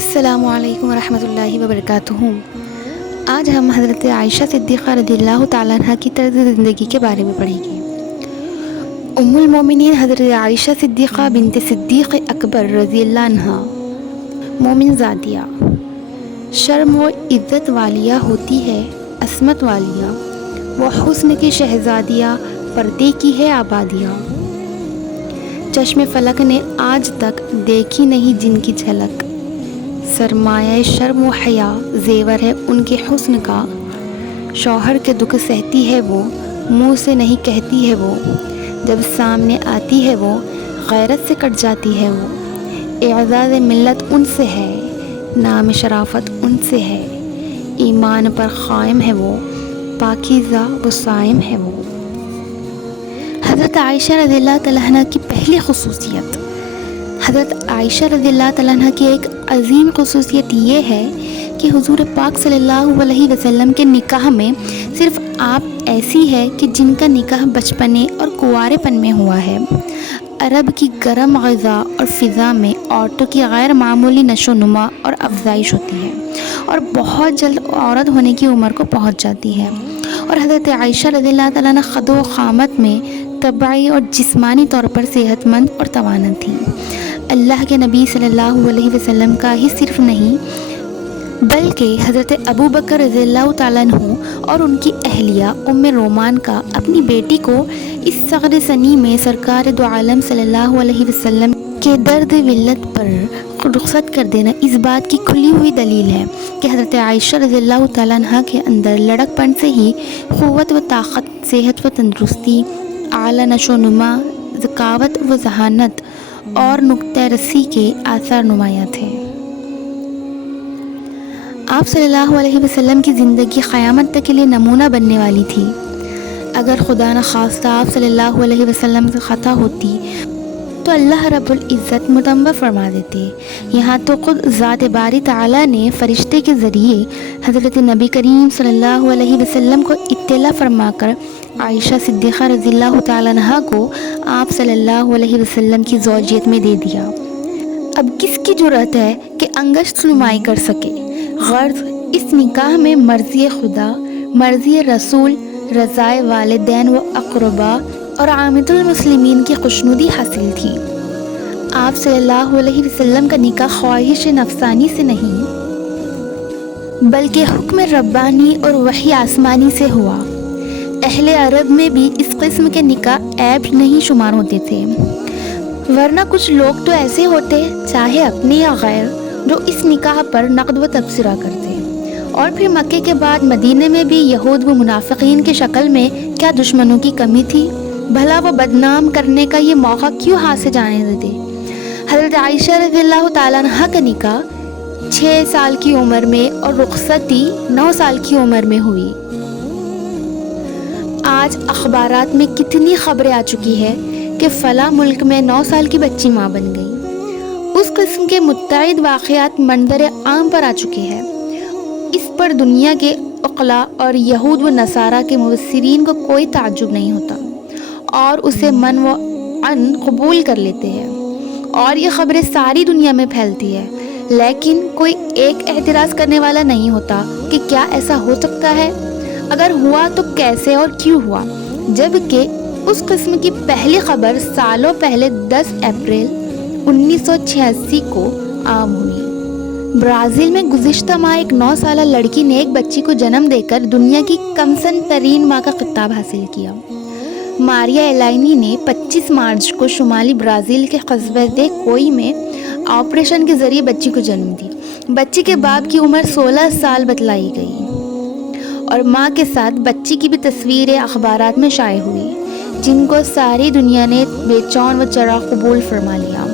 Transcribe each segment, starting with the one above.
السلام علیکم ورحمۃ اللہ وبرکاتہ۔ آج ہم حضرت عائشہ صدیقہ رضی اللہ تعالیٰ عنہ کی طرز زندگی کے بارے میں پڑھیں گے۔ ام المومنین حضرت عائشہ صدیقہ بنت صدیق اکبر رضی اللہ عنہ مومن زادیہ، شرم و عزت والیہ ہوتی ہے، عصمت والیہ، وہ حسن کی شہزادیہ، پردے کی ہے آبادیہ، چشم فلک نے آج تک دیکھی نہیں جن کی جھلک، سرمایہ شرم و حیا زیور ہے ان کے حسن کا، شوہر کے دکھ سہتی ہے وہ، منہ سے نہیں کہتی ہے وہ، جب سامنے آتی ہے وہ غیرت سے کٹ جاتی ہے وہ، اعزاز ملت ان سے ہے، نام شرافت ان سے ہے، ایمان پر قائم ہے وہ، پاکیزہ و صائم ہے وہ۔ حضرت عائشہ رضی اللہ تعالیٰ عنہ کی پہلی خصوصیت۔ حضرت عائشہ رضی اللہ تعالیٰ عنہ کی ایک عظیم خصوصیت یہ ہے کہ حضور پاک صلی اللہ علیہ وسلم کے نکاح میں صرف آپ ایسی ہے کہ جن کا نکاح بچپنے اور کنوارے پن میں ہوا ہے۔ عرب کی گرم غذا اور فضا میں عورتوں کی غیر معمولی نشو و نما اور افزائش ہوتی ہے اور بہت جلد عورت ہونے کی عمر کو پہنچ جاتی ہے، اور حضرت عائشہ رضی اللہ تعالیٰ عنہ قد و قامت میں طبعی اور جسمانی طور پر صحت مند اور توانا تھی۔ اللہ کے نبی صلی اللہ علیہ وسلم کا ہی صرف نہیں بلکہ حضرت ابو بکر رضی اللہ تعالیٰ عنہ اور ان کی اہلیہ ام رومان کا اپنی بیٹی کو اس صغر سنی میں سرکار دو عالم صلی اللہ علیہ وسلم کے درد ولادت پر رخصت کر دینا اس بات کی کھلی ہوئی دلیل ہے کہ حضرت عائشہ رضی اللہ تعالیٰ عنہ کے اندر لڑک پن سے ہی قوت و طاقت، صحت و تندرستی، اعلیٰ نشو و نما، ذکاوت و ذہانت اور نکتہ رسی کے آثار نمایاں تھے۔ آپ صلی اللہ علیہ وسلم کی زندگی قیامت تک کے لیے نمونہ بننے والی تھی۔ اگر خدا نخواستہ آپ صلی اللہ علیہ وسلم سے خطا ہوتی تو اللہ رب العزت متنبہ فرما دیتے۔ یہاں تو خود ذات باری تعالیٰ نے فرشتے کے ذریعے حضرت نبی کریم صلی اللہ علیہ وسلم کو اطلاع فرما کر عائشہ صدیقہ رضی اللہ تعالیٰ عنہ کو آپ صلی اللہ علیہ وسلم کی زوجیت میں دے دیا۔ اب کس کی جرأت ہے کہ انگشت نمائی کر سکے؟ غرض اس نکاح میں مرضی خدا، مرضی رسول، رضائے والدین و اقربا اور عامة المسلمین کی خوشنودی حاصل تھی۔ آپ صلی اللہ علیہ وسلم کا نکاح خواہش نفسانی سے نہیں بلکہ حکم ربانی اور وحی آسمانی سے ہوا۔ اہل عرب میں بھی اس قسم کے نکاح عیب نہیں شمار ہوتے تھے، ورنہ کچھ لوگ تو ایسے ہوتے چاہے اپنے یا غیر جو اس نکاح پر نقد و تبصرہ کرتے۔ اور پھر مکے کے بعد مدینے میں بھی یہود و منافقین کی شکل میں کیا دشمنوں کی کمی تھی؟ بھلا وہ بدنام کرنے کا یہ موقع کیوں ہاتھ سے جانے دیتے؟ حضرت عائشہ رضی اللہ تعالیٰ عنہ کا نکاح 6 سال کی عمر میں اور رخصتی 9 سال کی عمر میں ہوئی۔ آج اخبارات میں کتنی خبریں آ چکی ہے کہ فلاں ملک میں 9 سال کی بچی ماں بن گئی۔ اس قسم کے متعدد واقعات منظر عام پر آ چکے ہیں۔ اس پر دنیا کے عقلاء اور یہود و نصارہ کے مبصرین کو کوئی تعجب نہیں ہوتا اور اسے من و عن قبول کر لیتے ہیں، اور یہ خبریں ساری دنیا میں پھیلتی ہے، لیکن کوئی ایک اعتراض کرنے والا نہیں ہوتا کہ کیا ایسا ہو سکتا ہے؟ اگر ہوا تو کیسے اور کیوں ہوا؟ جبکہ اس قسم کی پہلی خبر سالوں پہلے 10 اپریل 1986 کو عام ہوئی۔ برازیل میں گزشتہ ماہ ایک 9 سالہ لڑکی نے ایک بچی کو جنم دے کر دنیا کی کمسن ترین ماں کا خطاب حاصل کیا۔ ماریا ایلائنی نے 25 مارچ کو شمالی برازیل کے قصبے دے کوئی میں آپریشن کے ذریعے بچی کو جنم دی۔ بچی کے باپ کی عمر 16 سال بتلائی گئی اور ماں کے ساتھ بچی کی بھی تصویریں اخبارات میں شائع ہوئی، جن کو ساری دنیا نے بے چین و چراغ قبول فرما لیا۔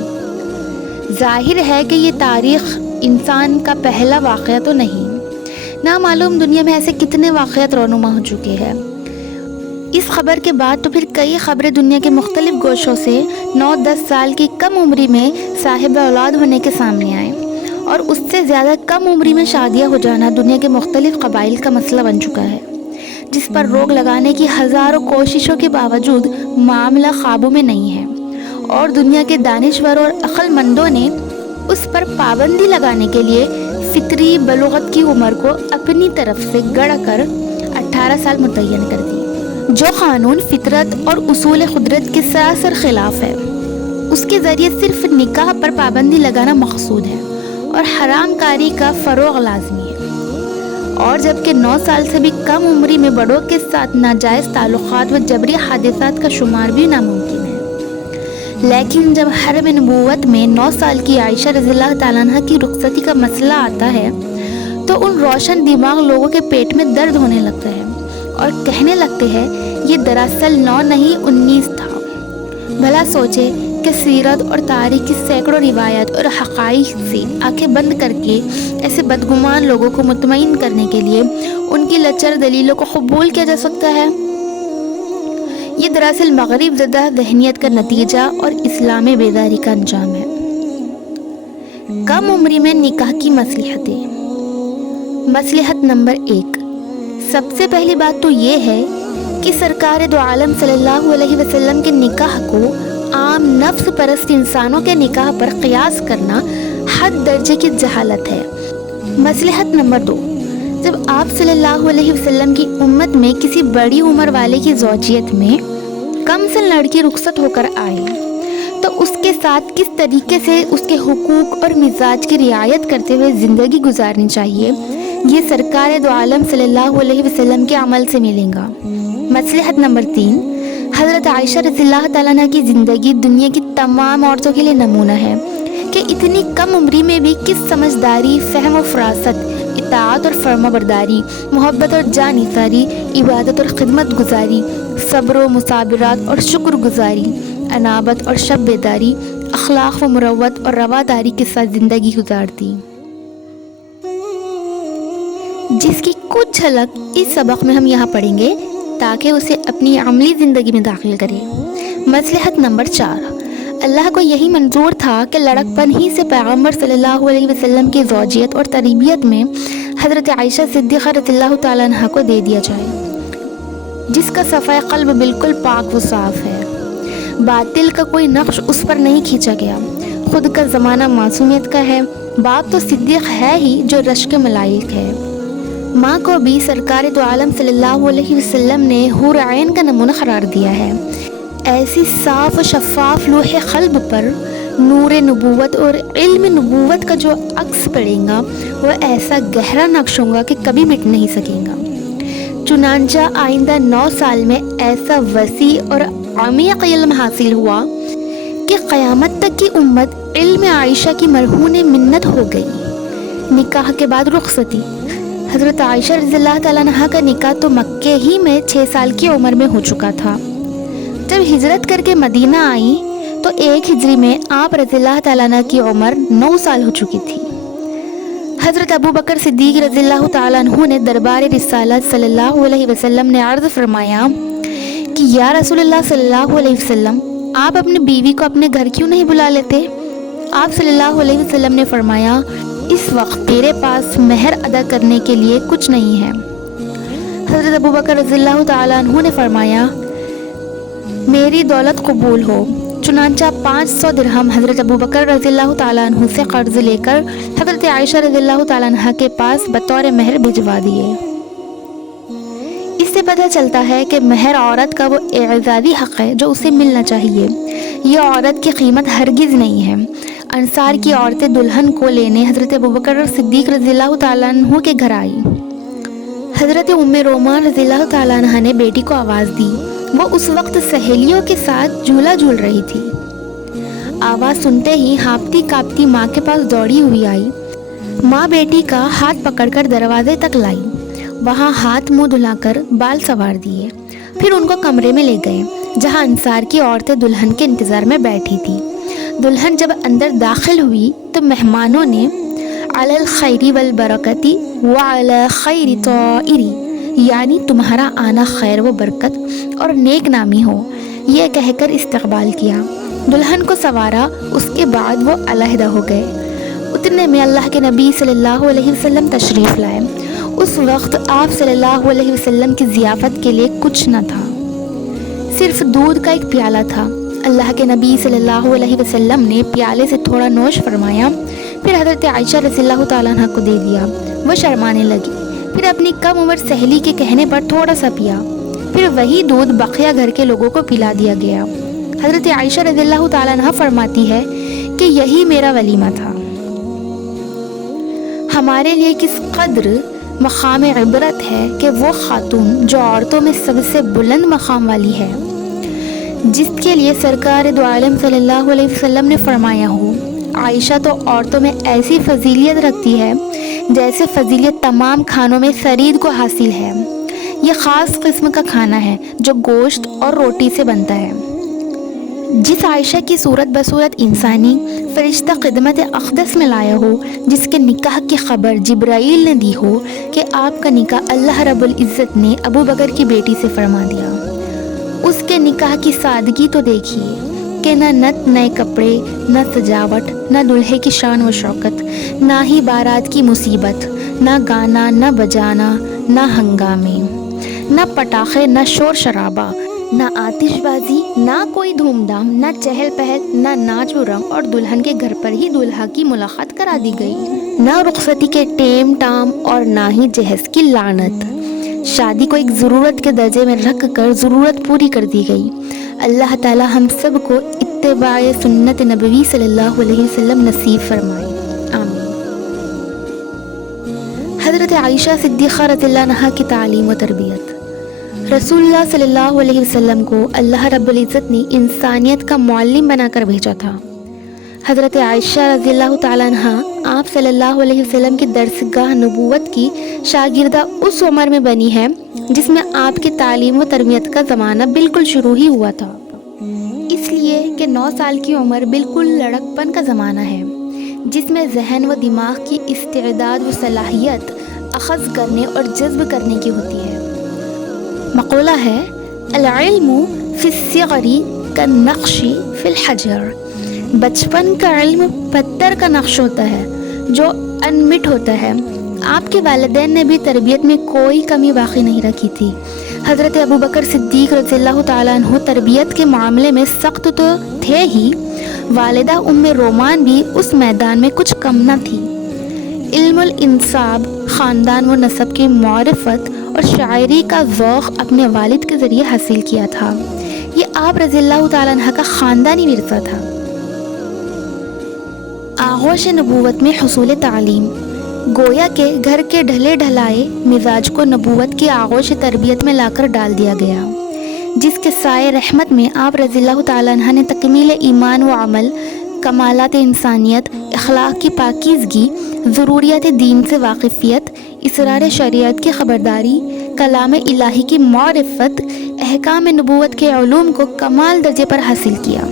ظاہر ہے کہ یہ تاریخ انسان کا پہلا واقعہ تو نہیں، نامعلوم دنیا میں ایسے کتنے واقعات رونما ہو چکے ہیں۔ اس خبر کے بعد تو پھر کئی خبریں دنیا کے مختلف گوشوں سے 9-10 سال کی کم عمری میں صاحب اولاد ہونے کے سامنے آئے، اور اس سے زیادہ کم عمری میں شادیاں ہو جانا دنیا کے مختلف قبائل کا مسئلہ بن چکا ہے، جس پر روک لگانے کی ہزاروں کوششوں کے باوجود معاملہ قابو میں نہیں ہے، اور دنیا کے دانشور اور عقل مندوں نے اس پر پابندی لگانے کے لیے فطری بلوغت کی عمر کو اپنی طرف سے گڑھ کر 18 سال متعین کر دی، جو قانون فطرت اور اصول قدرت کے سراسر خلاف ہے۔ اس کے ذریعے صرف نکاح پر پابندی لگانا مقصود ہے اور حرام کاری کا فروغ لازمی ہے، اور جبکہ 9 سال سے بھی کم عمری میں بڑوں کے ساتھ ناجائز تعلقات و جبری حادثات کا شمار بھی ناممکن ہے۔ لیکن جب حرم نبوت میں 9 سال کی عائشہ رضی اللہ تعالیٰ عنہ کی رخصتی کا مسئلہ آتا ہے تو ان روشن دماغ لوگوں کے پیٹ میں درد ہونے لگتا ہے اور کہنے لگتے ہیں یہ دراصل 9 نہیں 19 تھا۔ بھلا سوچے کہ سیرت اور تاریخ کی سینکڑوں روایات اور حقائق سے آنکھیں بند کر کے ایسے بدگمان لوگوں کو مطمئن کرنے کے لیے ان کی لچر دلیلوں کو قبول کیا جا سکتا ہے؟ یہ دراصل مغرب زدہ ذہنیت کا نتیجہ اور اسلام بیداری کا انجام ہے۔ کم عمری میں نکاح کی مصلحتیں۔ مصلحت نمبر 1، سب سے پہلی بات تو یہ ہے کہ سرکار دو عالم صلی اللہ علیہ وسلم کے نکاح کو عام نفس پرست انسانوں کے نکاح پر قیاس کرنا حد درجے کی جہالت ہے۔ مصلحت نمبر 2، جب آپ صلی اللہ علیہ وسلم کی امت میں کسی بڑی عمر والے کی زوجیت میں کم سن لڑکی رخصت ہو کر آئے تو اس کے ساتھ کس طریقے سے اس کے حقوق اور مزاج کی رعایت کرتے ہوئے زندگی گزارنی چاہیے، یہ سرکار دو عالم صلی اللہ علیہ وسلم کے عمل سے ملے گا۔ مصلحت نمبر 3، حضرت عائشہ رضی اللہ تعالیٰ عنہ کی زندگی دنیا کی تمام عورتوں کے لیے نمونہ ہے کہ اتنی کم عمری میں بھی کس سمجھداری، فہم و فراست، اطاعت اور فرما برداری، محبت اور جانثاری، عبادت اور خدمت گزاری، صبر و مصابرات اور شکر گزاری، انابت اور شب بیداری، اخلاق و مروت اور رواداری کے ساتھ زندگی گزارتی، جس کی کچھ جھلک اس سبق میں ہم یہاں پڑھیں گے تاکہ اسے اپنی عملی زندگی میں داخل کرے۔ مصلحت نمبر 4، اللہ کو یہی منظور تھا کہ لڑکپن ہی سے پیغمبر صلی اللہ علیہ وسلم کی زوجیت اور تربیت میں حضرت عائشہ صدیقہ رضی اللہ تعالیٰ عنہ کو دے دیا جائے، جس کا صفحہ قلب بالکل پاک و صاف ہے، باطل کا کوئی نقش اس پر نہیں کھینچا گیا، خود کا زمانہ معصومیت کا ہے، باپ تو صدیق ہے ہی جو رشک ملائک ہے، ماں کو بھی سرکار دو عالم صلی اللہ علیہ وسلم نے حور عین کا نمونہ قرار دیا ہے۔ ایسی صاف و شفاف لوح قلب پر نور نبوت اور علم نبوت کا جو عکس پڑے گا وہ ایسا گہرا نقش ہوگا کہ کبھی مٹ نہیں سکے گا۔ چنانچہ آئندہ 9 سال میں ایسا وسیع اور عمیق علم حاصل ہوا کہ قیامت تک کی امت علم عائشہ کی مرہون منت ہو گئی۔ نکاح کے بعد رخصتی۔ حضرت عائشہ رضی اللہ تعالیٰ عنہ کا نکاح تو مکے ہی میں 6 سال کی عمر میں ہو چکا تھا۔ جب ہجرت کر کے مدینہ آئی تو 1 ہجری میں آپ رضی اللہ تعالیٰ عنہ کی عمر 9 سال ہو چکی تھی۔ حضرت ابو بکر صدیق رضی اللہ تعالیٰ عنہ نے دربار رسالت صلی اللہ علیہ وسلم نے عرض فرمایا کہ یا رسول اللہ صلی اللہ علیہ وسلم، آپ اپنی بیوی کو اپنے گھر کیوں نہیں بلا لیتے؟ آپ صلی اللہ علیہ وسلم نے فرمایا، اس وقت تیرے پاس مہر ادا کرنے کے لیے کچھ نہیں ہے۔ حضرت ابو بکر رضی اللہ تعالیٰ عنہ نے فرمایا، میری دولت قبول ہو۔ چنانچہ 500 درہم حضرت ابو بکر رضی اللہ تعالیٰ عنہ سے قرض لے کر حضرت عائشہ رضی اللہ تعالیٰ عنہ کے پاس بطور مہر بھجوا دیے۔ اس سے پتہ چلتا ہے کہ مہر عورت کا وہ اعزازی حق ہے جو اسے ملنا چاہیے، یہ عورت کی قیمت ہرگز نہیں ہے۔ انصار کی عورتیں دلہن کو لینے حضرت ابوبکر صدیق رضی اللہ تعالیٰ عنہ کے گھر آئی۔ حضرت ام رومان رضی اللہ تعالیٰ عنہ نے بیٹی کو آواز دی، وہ اس وقت سہیلیوں کے ساتھ جھولا جھول رہی تھی۔ آواز سنتے ہی ہانپتی کانپتی ماں کے پاس دوڑی ہوئی آئی۔ ماں بیٹی کا ہاتھ پکڑ کر دروازے تک لائی، وہاں ہاتھ منہ دھلا کر بال سنوار دیے، پھر ان کو کمرے میں لے گئے جہاں انصار کی عورتیں دلہن کے انتظار میں بیٹھی تھی۔ دلہن جب اندر داخل ہوئی تو مہمانوں نے علی الخیر والبرکتی وعلی خیر طائری، یعنی تمہارا آنا خیر و برکت اور نیک نامی ہو، یہ کہہ کر استقبال کیا۔ دلہن کو سنوارا، اس کے بعد وہ علیحدہ ہو گئے۔ اتنے میں اللہ کے نبی صلی اللہ علیہ وسلم تشریف لائے۔ اس وقت آپ صلی اللہ علیہ وسلم کی ضیافت کے لیے کچھ نہ تھا، صرف دودھ کا ایک پیالہ تھا۔ اللہ کے نبی صلی اللہ علیہ وسلم نے پیالے سے تھوڑا نوش فرمایا، پھر حضرت عائشہ رضی اللہ تعالیٰ عنہ کو دے دیا۔ وہ شرمانے لگی، پھر اپنی کم عمر سہیلی کے کہنے پر تھوڑا سا پیا، پھر وہی دودھ بقیہ گھر کے لوگوں کو پلا دیا گیا۔ حضرت عائشہ رضی اللہ تعالیٰ عنہ فرماتی ہے کہ یہی میرا ولیمہ تھا۔ ہمارے لیے کس قدر مقام عبرت ہے کہ وہ خاتون جو عورتوں میں سب سے بلند مقام والی ہے، جس کے لیے سرکار دو عالم صلی اللہ علیہ وسلم نے فرمایا ہو، عائشہ تو عورتوں میں ایسی فضیلت رکھتی ہے جیسے فضیلت تمام کھانوں میں ثرید کو حاصل ہے۔ یہ خاص قسم کا کھانا ہے جو گوشت اور روٹی سے بنتا ہے۔ جس عائشہ کی صورت بصورت انسانی فرشتہ خدمت اقدس میں لایا ہو، جس کے نکاح کی خبر جبرائیل نے دی ہو کہ آپ کا نکاح اللہ رب العزت نے ابو بکر کی بیٹی سے فرما دیا، اس کے نکاح کی سادگی تو دیکھیے کہ نہ نت نئے کپڑے، نہ سجاوٹ، نہ دلہے کی شان و شوکت، نہ ہی بارات کی مصیبت، نہ گانا نہ بجانا، نہ ہنگامے، نہ پٹاخے، نہ شور شرابہ، نہ آتش بازی، نہ کوئی دھوم دھام، نہ چہل پہل، نہ ناچ و رنگ، اور دلہن کے گھر پر ہی دلہا کی ملاقات کرا دی گئی، نہ رخصتی کے ٹیم ٹام، اور نہ ہی جہیز کی لعنت۔ شادی کو ایک ضرورت کے درجے میں رکھ کر ضرورت پوری کر دی گئی۔ اللہ تعالی ہم سب کو اتباع سنت نبوی صلی اللہ علیہ وسلم نصیب فرمائے، آمین۔ حضرت عائشہ صدیقہ رضی اللہ عنہا کی تعلیم و تربیت۔ رسول اللہ صلی اللہ علیہ وسلم کو اللہ رب العزت نے انسانیت کا معلم بنا کر بھیجا تھا۔ حضرت عائشہ رضی اللہ تعالیٰ عنہ آپ صلی اللہ علیہ وسلم کی درسگاہ نبوت کی شاگردہ اس عمر میں بنی ہے جس میں آپ کی تعلیم و تربیت کا زمانہ بالکل شروع ہی ہوا تھا، اس لیے کہ 9 سال کی عمر بالکل لڑکپن کا زمانہ ہے، جس میں ذہن و دماغ کی استعداد و صلاحیت اخذ کرنے اور جذب کرنے کی ہوتی ہے۔ مقولہ ہے، العلم فی الصغر کالنقش فی الحجر، بچپن کا علم پتھر کا نقش ہوتا ہے جو انمٹ ہوتا ہے۔ آپ کے والدین نے بھی تربیت میں کوئی کمی باقی نہیں رکھی تھی۔ حضرت ابو بکر صدیق رضی اللہ تعالیٰ عنہ تربیت کے معاملے میں سخت تو تھے ہی، والدہ ام رومان بھی اس میدان میں کچھ کم نہ تھی۔ علم الانساب، خاندان و نسب کی معرفت اور شاعری کا ذوق اپنے والد کے ذریعے حاصل کیا تھا۔ یہ آپ رضی اللہ تعالیٰ عنہ کا خاندانی ورثہ تھا۔ آغوش نبوت میں حصول تعلیم، گویا کہ گھر کے ڈھلے ڈھلائے مزاج کو نبوت کی آغوش تربیت میں لا کر ڈال دیا گیا، جس کے سائے رحمت میں آپ رضی اللہ تعالیٰ عنہ نے تکمیل ایمان و عمل، کمالات انسانیت، اخلاق کی پاکیزگی، ضروریات دین سے واقفیت، اسرار شریعت کی خبرداری، کلام الہی کی معرفت، احکام نبوت کے علوم کو کمال درجے پر حاصل کیا۔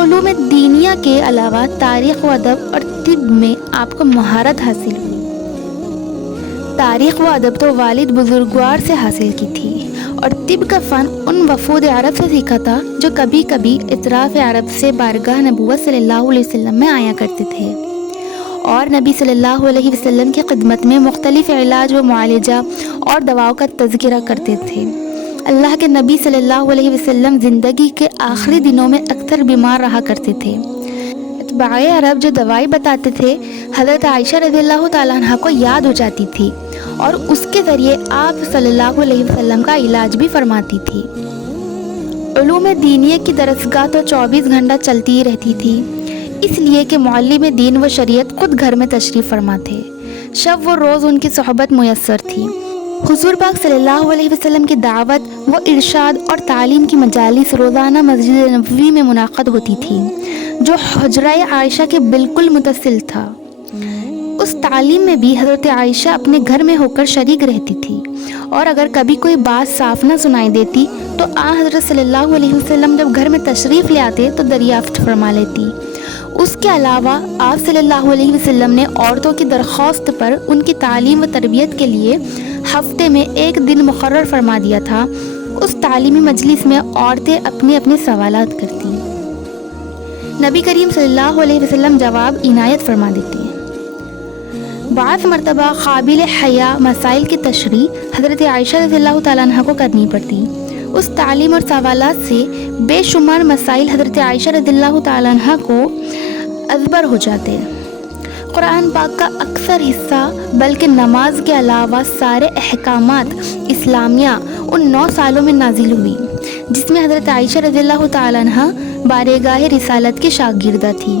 علوم دینیہ کے علاوہ تاریخ و ادب اور طب میں آپ کو مہارت حاصل ہوئی۔ تاریخ و ادب تو والد بزرگوار سے حاصل کی تھی، اور طب کا فن ان وفود عرب سے سیکھا تھا جو کبھی کبھی اطراف عرب سے بارگاہ نبوت صلی اللہ علیہ وسلم میں آیا کرتے تھے، اور نبی صلی اللہ علیہ وسلم کی خدمت میں مختلف علاج و معالجہ اور دواؤں کا تذکرہ کرتے تھے۔ اللہ کے نبی صلی اللہ علیہ وسلم زندگی کے آخری دنوں میں اکثر بیمار رہا کرتے تھے۔ اتباع عرب جو دوائی بتاتے تھے، حضرت عائشہ رضی اللہ تعالیٰ عنہ کو یاد ہو جاتی تھی، اور اس کے ذریعے آپ صلی اللہ علیہ وسلم کا علاج بھی فرماتی تھی۔ علوم دینیہ کی درسگاہ تو 24 گھنٹہ چلتی ہی رہتی تھی، اس لیے کہ معلم دین و شریعت خود گھر میں تشریف فرما تھے، شب و روز ان کی صحبت میسر تھی۔ حضور پاک صلی اللہ علیہ وسلم کی دعوت و ارشاد اور تعلیم کی مجالس روزانہ مسجد نبوی میں منعقد ہوتی تھی، جو حجرہ عائشہ کے بالکل متصل تھا۔ اس تعلیم میں بھی حضرت عائشہ اپنے گھر میں ہو کر شریک رہتی تھی، اور اگر کبھی کوئی بات صاف نہ سنائی دیتی تو حضرت صلی اللہ علیہ وسلم جب گھر میں تشریف لے آتے تو دریافت فرما لیتی۔ اس کے علاوہ آپ صلی اللہ علیہ وسلم نے عورتوں کی درخواست پر ان کی تعلیم و تربیت کے لیے ہفتے میں 1 دن مقرر فرما دیا تھا۔ اس تعلیمی مجلس میں عورتیں اپنے اپنے سوالات کرتی، نبی کریم صلی اللہ علیہ وسلم جواب عنایت فرما دیتے۔ بعض مرتبہ قابل حیا مسائل کی تشریح حضرت عائشہ رضی اللہ تعالیٰ عنہ کو کرنی پڑتی۔ اس تعلیم اور سوالات سے بے شمار مسائل حضرت عائشہ رضی اللہ تعالیٰ عنہ کو ازبر ہو جاتے۔ قرآن پاک کا اکثر حصہ بلکہ نماز کے علاوہ سارے احکامات اسلامیہ ان 9 سالوں میں نازل ہوئی جس میں حضرت عائشہ رضی اللہ تعالیٰ عنہ بارگاہ رسالت کی شاگردہ تھی۔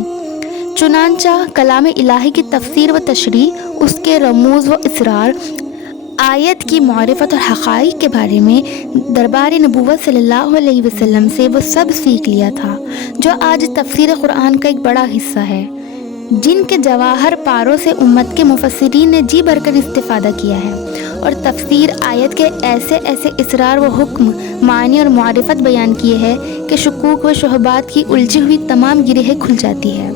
چنانچہ کلام الہی کی تفسیر و تشریح، اس کے رموز و اسرار، آیت کی معرفت اور حقائق کے بارے میں دربار نبوت صلی اللہ علیہ وسلم سے وہ سب سیکھ لیا تھا جو آج تفسیر قرآن کا ایک بڑا حصہ ہے، جن کے جواہر پاروں سے امت کے مفسرین نے جی بھر کر استفادہ کیا ہے، اور تفسیر آیت کے ایسے ایسے اسرار و حکم، معنی اور معرفت بیان کیے ہیں کہ شکوک و شبہات کی الجھی ہوئی تمام گرہیں کھل جاتی ہے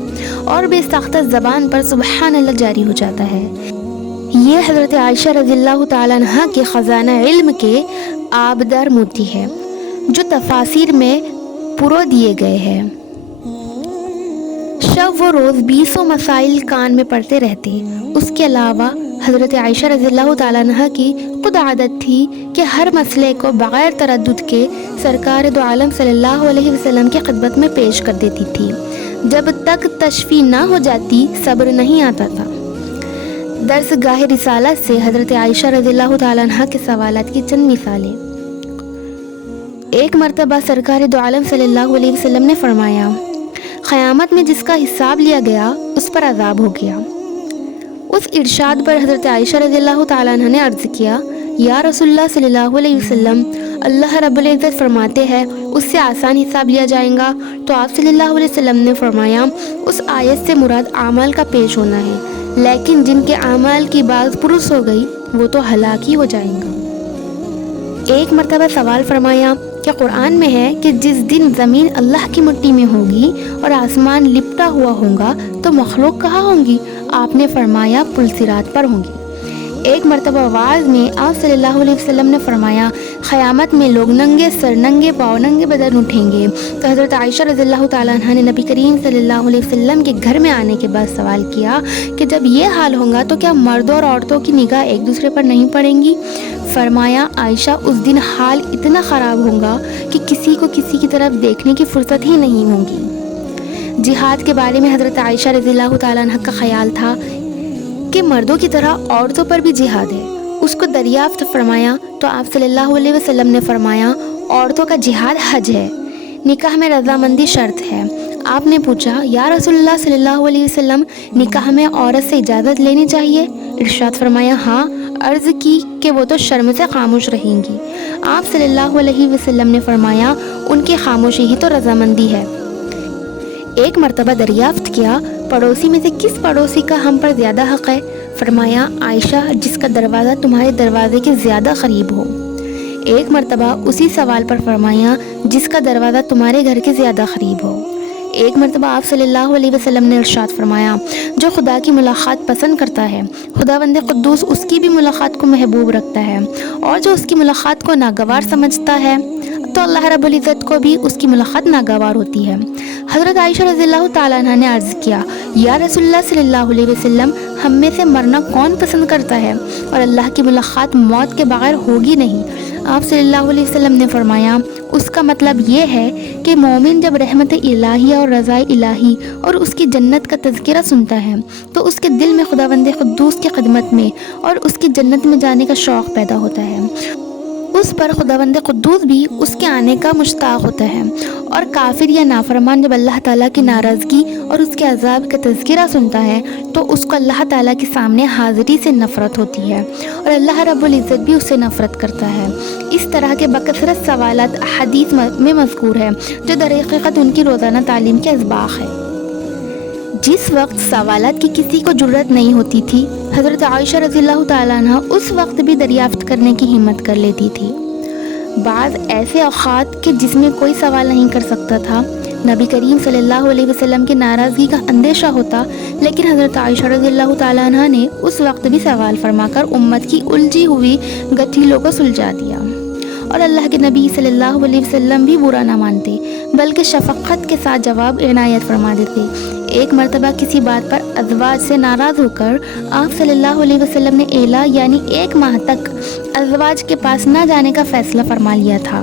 اور بے ساختہ زبان پر سبحان اللہ جاری ہو جاتا ہے۔ یہ حضرت عائشہ رضی اللہ تعالیٰ عنہ کے خزانہ علم کے آبدار موتی ہے جو تفاسیر میں پرو دیے گئے ہیں۔ شب و روز 20 مسائل کان میں پڑھتے رہتے۔ اس کے علاوہ حضرت عائشہ رضی اللہ تعالیٰ عنہ کی خود عادت تھی کہ ہر مسئلے کو بغیر تردد کے سرکار دو عالم صلی اللہ علیہ وسلم کی خدمت میں پیش کر دیتی تھی۔ جب تک تشفی نہ ہو جاتی صبر نہیں آتا تھا۔ درس گاہ رسالت سے حضرت عائشہ رضی اللہ تعالیٰ عنہ کے سوالات کی چند مثالیں۔ ایک مرتبہ سرکار دو عالم صلی اللہ علیہ وسلم نے فرمایا، قیامت میں جس کا حساب لیا گیا اس پر عذاب ہو گیا۔ اس ارشاد پر حضرت عائشہ رضی اللہ تعالیٰ عنہ نے عرض کیا، یا رسول اللہ صلی اللہ علیہ وسلم، اللہ رب العزت فرماتے ہیں اس سے آسان حساب لیا جائے گا، تو آپ صلی اللہ علیہ وسلم نے فرمایا اس آیت سے مراد اعمال کا پیش ہونا ہے، لیکن جن کے اعمال کی باز پرس ہو گئی وہ تو ہلاکی ہو جائیں گا۔ ایک مرتبہ سوال فرمایا کہ قرآن میں ہے کہ جس دن زمین اللہ کی مٹی میں ہوگی اور آسمان لپٹا ہوا ہوگا تو مخلوق کہاں ہوں گی؟ آپ نے فرمایا پل صراط پر ہوں گی۔ ایک مرتبہ واعظ میں آپ صلی اللہ علیہ وسلم نے فرمایا قیامت میں لوگ ننگے سر، ننگے پاؤں، ننگے بدن اٹھیں گے۔ تو حضرت عائشہ رضی اللہ تعالیٰ عنہ نے نبی کریم صلی اللہ علیہ وسلم کے گھر میں آنے کے بعد سوال کیا کہ جب یہ حال ہوگا تو کیا مردوں اور عورتوں کی نگاہ ایک دوسرے پر نہیں پڑیں گی؟ فرمایا عائشہ اس دن حال اتنا خراب ہوگا کہ کسی کو کسی کی طرف دیکھنے کی فرصت ہی نہیں ہوگی۔ جہاد کے بارے میں حضرت عائشہ رضی اللہ تعالیٰ عنہ کا خیال تھا کہ مردوں کی طرح عورتوں پر بھی جہاد ہے۔ اس کو دریافت فرمایا تو آپ صلی اللہ علیہ وسلم نے فرمایا عورتوں کا جہاد حج ہے، نکاح میں رضامندی شرط ہے۔ آپ نے پوچھا یا رسول اللہ صلی اللہ علیہ وسلم، نکاح میں عورت سے اجازت لینی چاہیے؟ ارشاد فرمایا ہاں۔ عرض کی کہ وہ تو شرم سے خاموش رہیں گی۔ آپ صلی اللہ علیہ وسلم نے فرمایا ان کی خاموشی ہی تو رضامندی ہے۔ ایک مرتبہ دریافت کیا پڑوسی میں سے کس پڑوسی کا ہم پر زیادہ حق ہے؟ فرمایا عائشہ جس کا دروازہ تمہارے دروازے کے زیادہ قریب ہو۔ ایک مرتبہ اسی سوال پر فرمایا جس کا دروازہ تمہارے گھر کے زیادہ قریب ہو۔ ایک مرتبہ آپ صلی اللہ علیہ وسلم نے ارشاد فرمایا جو خدا کی ملاقات پسند کرتا ہے خداوند قدوس اس کی بھی ملاقات کو محبوب رکھتا ہے، اور جو اس کی ملاقات کو ناگوار سمجھتا ہے تو اللہ رب العزت کو بھی اس کی ملاقات ناگوار ہوتی ہے۔ حضرت عائشہ رضی اللہ تعالیٰ عنہ نے عرض کیا یا رسول اللہ صلی اللہ علیہ وسلم، ہم میں سے مرنا کون پسند کرتا ہے؟ اور اللہ کی ملاقات موت کے بغیر ہوگی نہیں۔ آپ صلی اللہ علیہ وسلم نے فرمایا اس کا مطلب یہ ہے کہ مومن جب رحمت الہیہ اور رضا الہی اور اس کی جنت کا تذکرہ سنتا ہے تو اس کے دل میں خداوند قدوس کی خدمت میں اور اس کی جنت میں جانے کا شوق پیدا ہوتا ہے۔ اس پر خداوند قدوس بھی اس کے آنے کا مشتاق ہوتا ہے، اور کافر یا نافرمان جب اللہ تعالیٰ کی ناراضگی اور اس کے عذاب کا تذکرہ سنتا ہے تو اس کو اللہ تعالیٰ کے سامنے حاضری سے نفرت ہوتی ہے، اور اللہ رب العزت بھی اس سے نفرت کرتا ہے۔ اس طرح کے بکثرت سوالات حدیث میں مذکور ہے جو در حقیقت ان کی روزانہ تعلیم کے اسباق ہے۔ جس وقت سوالات کی کسی کو جرت نہیں ہوتی تھی حضرت عائشہ رضی اللہ تعالیٰ عنہ اس وقت بھی دریافت کرنے کی ہمت کر لیتی تھی۔ بعض ایسے اوقات کہ جس میں کوئی سوال نہیں کر سکتا تھا، نبی کریم صلی اللہ علیہ وسلم کی ناراضگی کا اندیشہ ہوتا، لیکن حضرت عائشہ رضی اللہ تعالیٰ عنہ نے اس وقت بھی سوال فرما کر امت کی الجھی ہوئی گٹھیلوں کو سلجھا دیا، اور اللہ کے نبی صلی اللہ علیہ وسلم بھی برا نہ مانتے بلکہ شفقت کے ساتھ جواب عنایت فرما دیتے۔ ایک مرتبہ کسی بات پر ازواج سے ناراض ہو کر آپ صلی اللہ علیہ وسلم نے یعنی 1 ماہ تک ازواج کے پاس نہ جانے کا فیصلہ فرما لیا تھا۔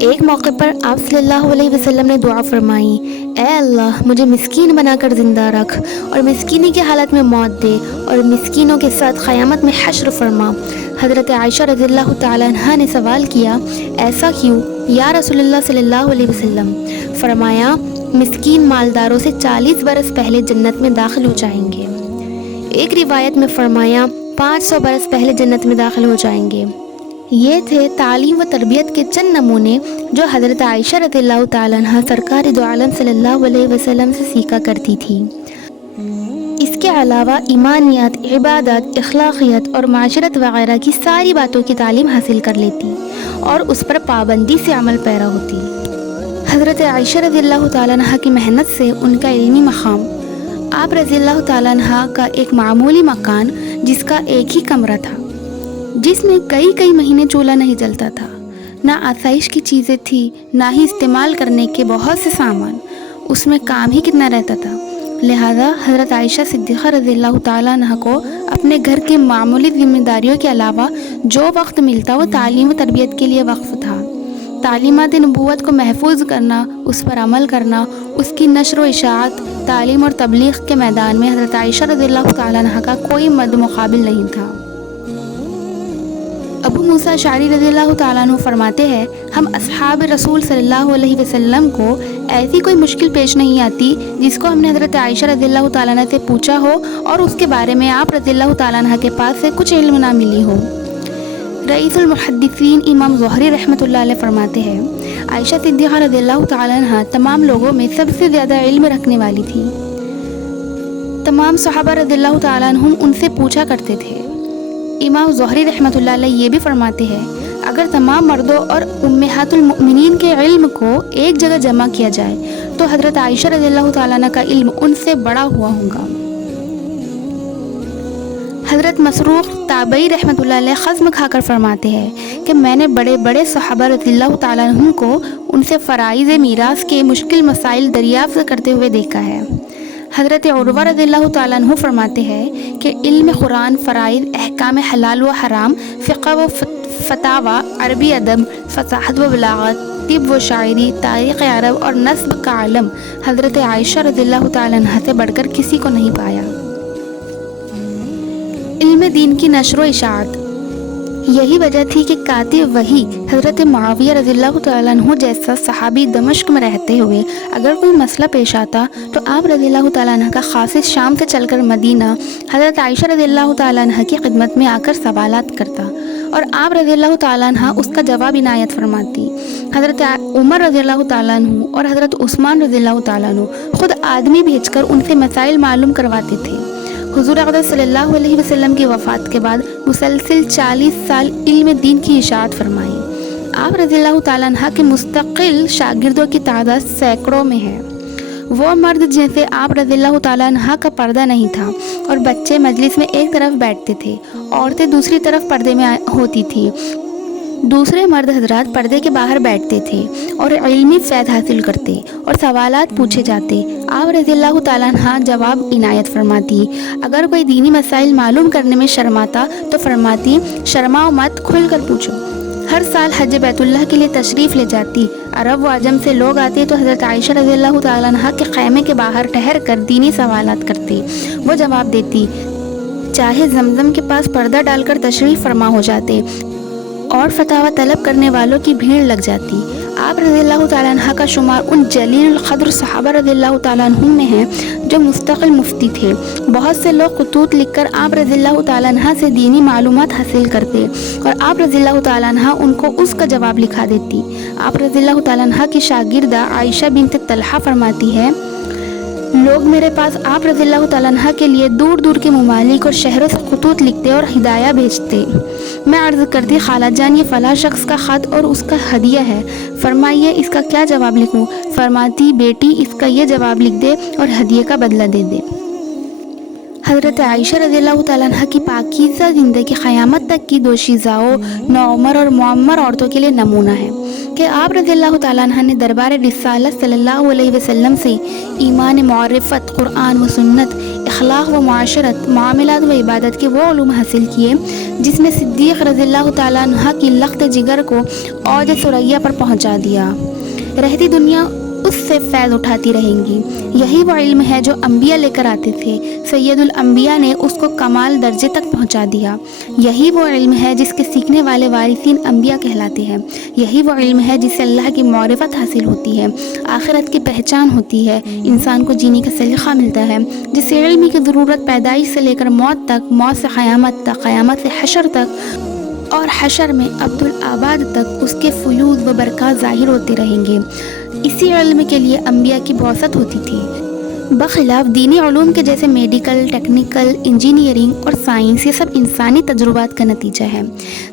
ایک موقع پر آپ صلی اللہ علیہ وسلم نے دعا فرمائی، اے اللہ مجھے مسکین بنا کر زندہ رکھ اور مسکینی کی حالت میں موت دے اور مسکینوں کے ساتھ قیامت میں حشر فرما۔ حضرت عائشہ رضی اللہ تعالیٰ عنہ نے سوال کیا، ایسا کیوں یا رسول اللہ صلی اللہ علیہ وسلم؟ فرمایا، مسکین مالداروں سے 40 برس پہلے جنت میں داخل ہو جائیں گے۔ ایک روایت میں فرمایا 500 برس پہلے جنت میں داخل ہو جائیں گے۔ یہ تھے تعلیم و تربیت کے چند نمونے جو حضرت عائشہ رضی اللہ تعالیٰ عنہ سرکار دو عالم صلی اللہ علیہ وسلم سے سیکھا کرتی تھی۔ اس کے علاوہ ایمانیات، عبادات، اخلاقیات اور معاشرت وغیرہ کی ساری باتوں کی تعلیم حاصل کر لیتی اور اس پر پابندی سے عمل پیرا ہوتی۔ حضرت عائشہ رضی اللہ تعالیٰ عنہ کی محنت سے ان کا علمی مقام، آپ رضی اللہ تعالیٰ عنہ کا ایک معمولی مکان جس کا ایک ہی کمرہ تھا، جس میں کئی مہینے چولہا نہیں جلتا تھا، نہ آسائش کی چیزیں تھی، نہ ہی استعمال کرنے کے بہت سے سامان، اس میں کام ہی کتنا رہتا تھا۔ لہذا حضرت عائشہ صدیقہ رضی اللہ تعالیٰ عنہ کو اپنے گھر کے معمولی ذمہ داریوں کے علاوہ جو وقت ملتا وہ تعلیم و تربیت کے لیے وقف تھا۔ تعلیمات نبوت کو محفوظ کرنا، اس پر عمل کرنا، اس کی نشر و اشاعت، تعلیم اور تبلیغ کے میدان میں حضرت عائشہ رضی اللہ تعالیٰ عنہ کا کوئی مد مقابل نہیں تھا۔ ابو موسیٰ اشعری رضی اللہ تعالیٰ عنہ فرماتے ہیں، ہم اصحاب رسول صلی اللہ علیہ وسلم کو ایسی کوئی مشکل پیش نہیں آتی جس کو ہم نے حضرت عائشہ رضی اللہ تعالیٰ عنہ سے پوچھا ہو اور اس کے بارے میں آپ رضی اللہ تعالیٰ عنہ کے پاس سے کچھ علم نہ ملی ہو۔ رئیس المحدثین امام زہری رحمۃ اللہ علیہ فرماتے ہیں، عائشہ صدیقہ رضی اللہ تعالیٰ عنہ تمام لوگوں میں سب سے زیادہ علم رکھنے والی تھی۔ تمام صحابہ رضی اللہ تعالیٰ عنہم ان سے پوچھا کرتے تھے۔ امام زہری رحمۃ اللہ علیہ یہ بھی فرماتے ہیں، اگر تمام مردوں اور امہات المؤمنین کے علم کو ایک جگہ جمع کیا جائے تو حضرت عائشہ رضی اللہ تعالیٰ عنہ کا علم ان سے بڑا ہوا ہوگا۔ حضرت مسروق تابعی رحمۃ اللہ علیہ قسم کھا کر فرماتے ہیں کہ میں نے بڑے بڑے صحابہ رضی اللہ تعالیٰ عنہ کو ان سے فرائض میراث کے مشکل مسائل دریافت کرتے ہوئے دیکھا ہے۔ حضرت عروہ رضی اللہ تعالیٰ عنہ فرماتے ہیں کہ علم قرآن، فرائض، احکام حلال و حرام، فقہ و فتاوی، عربی ادب، فصاحت و بلاغت، طب و شاعری، تاریخ عرب اور نسب کا علم حضرت عائشہ رضی اللہ تعالیٰ عنہ سے بڑھ کر کسی کو نہیں پایا۔ علم دین کی نشر و اشاعت، یہی وجہ تھی کہ کاتب وحی حضرت معاویہ رضی اللہ تعالیٰ عنہ جیسا صحابی دمشق میں رہتے ہوئے اگر کوئی مسئلہ پیش آتا تو آپ رضی اللہ تعالیٰ عنہ کا قاصد شام سے چل کر مدینہ حضرت عائشہ رضی اللہ تعالیٰ عنہ کی خدمت میں آ کر سوالات کرتا اور آپ رضی اللہ تعالیٰ عنہ اس کا جواب عنایت فرماتی۔ حضرت عمر رضی اللہ تعالیٰ عنہ اور حضرت عثمان رضی اللہ تعالیٰ عنہ خود آدمی بھیج کر ان سے مسائل معلوم کرواتے تھے۔ حضور اقدس صلی اللہ علیہ وسلم کی وفات کے بعد مسلسل 40 سال علم دین کی اشاعت فرمائی۔ آپ رضی اللہ تعالیٰ عنہ کے مستقل شاگردوں کی تعداد سینکڑوں میں ہے۔ وہ مرد جیسے آپ رضی اللہ تعالیٰ عنہ کا پردہ نہیں تھا اور بچے مجلس میں ایک طرف بیٹھتے تھے، عورتیں دوسری طرف پردے میں ہوتی تھی، دوسرے مرد حضرات پردے کے باہر بیٹھتے تھے اور علمی فیض حاصل کرتے اور سوالات پوچھے جاتے۔ آپ رضی اللہ تعالیٰ عنہ جواب عنایت فرماتی۔ اگر کوئی دینی مسائل معلوم کرنے میں شرماتا تو فرماتی، شرماؤ مت، کھل کر پوچھو۔ ہر سال حج بیت اللہ کے لیے تشریف لے جاتی۔ عرب و عجم سے لوگ آتے تو حضرت عائشہ رضی اللہ تعالیٰ عنہ کے خیمے کے باہر ٹھہر کر دینی سوالات کرتے، وہ جواب دیتی۔ چاہے زمزم کے پاس پردہ ڈال کر تشریف فرما ہو جاتے اور فتاوی طلب کرنے والوں کی بھیڑ لگ جاتی۔ آپ رضی اللہ تعالیٰ عنہ کا شمار ان جلیل القدر صحابہ رضی اللہ تعالیٰ عنہ میں ہیں جو مستقل مفتی تھے۔ بہت سے لوگ خطوط لکھ کر آپ رضی اللہ تعالیٰ عنہ سے دینی معلومات حاصل کرتے اور آپ رضی اللہ تعالیٰ عنہ ان کو اس کا جواب لکھا دیتی۔ آپ رضی اللہ تعالیٰ عنہ کی شاگردہ عائشہ بنت طلحہ فرماتی ہے، لوگ میرے پاس آپ رضی اللہ تعالیٰ عنہ کے لیے دور دور کے ممالک اور شہروں سے خطوط لکھتے اور ہدایہ بھیجتے۔ میں عرض کرتی، خالہ جان یہ فلاں شخص کا خط اور اس کا ہدیہ ہے، فرمائیے اس کا کیا جواب لکھوں؟ فرماتی، بیٹی اس کا یہ جواب لکھ دے اور ہدیے کا بدلہ دے دے۔ حضرت عائشہ رضی اللہ تعالیٰ عنہ کی پاکیزہ زندگی قیامت تک کی دوشیزاؤں، نوعمر اور معمر عورتوں کے لیے نمونہ ہے کہ آپ رضی اللہ تعالیٰ عنہ نے دربار رسالت صلی اللہ علیہ وسلم سے ایمان، معرفت، قرآن و سنت، اخلاق و معاشرت، معاملات و عبادت کے وہ علوم حاصل کیے جس نے صدیق رضی اللہ تعالیٰ عنہ کی لخت جگر کو اوج ثریا پر پہنچا دیا۔ رہتی دنیا اس سے فیض اٹھاتی رہیں گی۔ یہی وہ علم ہے جو انبیاء لے کر آتے تھے، سید الانبیاء نے اس کو کمال درجے تک پہنچا دیا۔ یہی وہ علم ہے جس کے سیکھنے والے وارثین انبیاء کہلاتے ہیں۔ یہی وہ علم ہے جس سے اللہ کی معرفت حاصل ہوتی ہے، آخرت کی پہچان ہوتی ہے، انسان کو جینے کا سلیقہ ملتا ہے، جس سے علم کی ضرورت پیدائش سے لے کر موت تک، موت سے قیامت تک، قیامت سے حشر تک، اور حشر میں عبدالآباد تک اس کے فیوض و برکات ظاہر ہوتے رہیں گے۔ اسی علم کے لیے انبیاء کی بعثت ہوتی تھی۔ بخلاف دینی علوم کے جیسے میڈیکل، ٹیکنیکل، انجینئرنگ اور سائنس، یہ سب انسانی تجربات کا نتیجہ ہے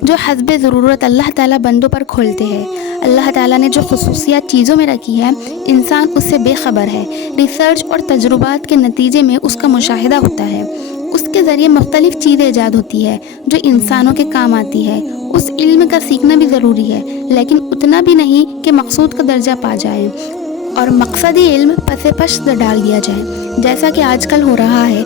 جو حسب ضرورت اللہ تعالیٰ بندوں پر کھولتے ہیں۔ اللہ تعالیٰ نے جو خصوصیات چیزوں میں رکھی ہے، انسان اس سے بے خبر ہے۔ ریسرچ اور تجربات کے نتیجے میں اس کا مشاہدہ ہوتا ہے، اس کے ذریعے مختلف چیزیں ایجاد ہوتی ہے جو انسانوں کے کام آتی ہے۔ اس علم کا سیکھنا بھی ضروری ہے، لیکن اتنا بھی نہیں کہ مقصود کا درجہ پا جائے اور مقصدی علم پس پشت ڈال دیا جائے، جیسا کہ آج کل ہو رہا ہے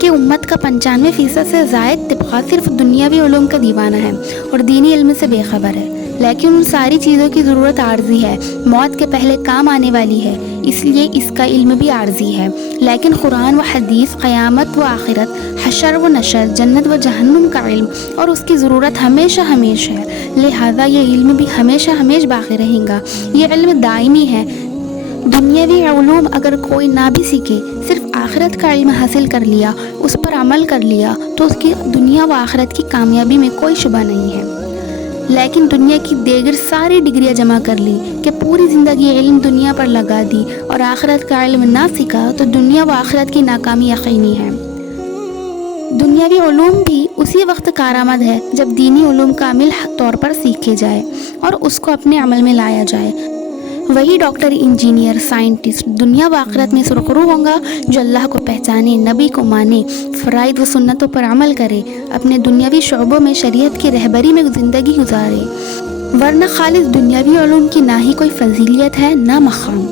کہ امت کا 95% سے زائد طبقہ صرف دنیاوی علوم کا دیوانہ ہے اور دینی علم سے بے خبر ہے۔ لیکن ان ساری چیزوں کی ضرورت عارضی ہے، موت کے پہلے کام آنے والی ہے، اس لیے اس کا علم بھی عارضی ہے۔ لیکن قرآن و حدیث، قیامت و آخرت، حشر و نشر، جنت و جہنم کا علم اور اس کی ضرورت ہمیشہ ہمیش ہے، لہٰذا یہ علم بھی ہمیشہ ہمیش باقی رہے گا۔ یہ علم دائمی ہے۔ دنیاوی علوم اگر کوئی نہ بھی سیکھے، صرف آخرت کا علم حاصل کر لیا، اس پر عمل کر لیا، تو اس کی دنیا و آخرت کی کامیابی میں کوئی شبہ نہیں ہے۔ لیکن دنیا کی دیگر ساری ڈگریاں جمع کر لی کہ پوری زندگی علم دنیا پر لگا دی اور آخرت کا علم نہ سیکھا، تو دنیا و آخرت کی ناکامی یقینی ہے۔ دنیاوی علوم بھی اسی وقت کارآمد ہے جب دینی علوم کامل طور پر سیکھے جائے اور اس کو اپنے عمل میں لایا جائے۔ وہی ڈاکٹر، انجینئر، سائنٹسٹ دنیا و آخرت میں سرخرو ہوں گا جو اللہ کو پہچانے، نبی کو مانے، فرائض و سنتوں پر عمل کرے، اپنے دنیاوی شعبوں میں شریعت کی رہبری میں زندگی گزارے۔ ورنہ خالص دنیاوی علوم کی نہ ہی کوئی فضیلیت ہے، نہ مقام،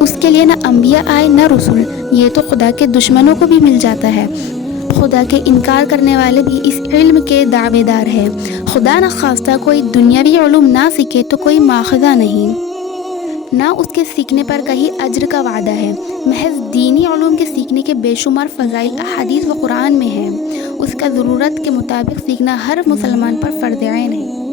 اس کے لیے نہ انبیاء آئے نہ رسول۔ یہ تو خدا کے دشمنوں کو بھی مل جاتا ہے۔ خدا کے انکار کرنے والے بھی اس علم کے دعوے دار ہیں۔ خدا نخواستہ کوئی دنیاوی علوم نہ سیکھے تو کوئی مواخذہ نہیں، نہ اس کے سیکھنے پر کہیں اجر کا وعدہ ہے۔ محض دینی علوم کے سیکھنے کے بے شمار فضائل احادیث و قرآن میں ہیں، اس کا ضرورت کے مطابق سیکھنا ہر مسلمان پر فرض عین ہے۔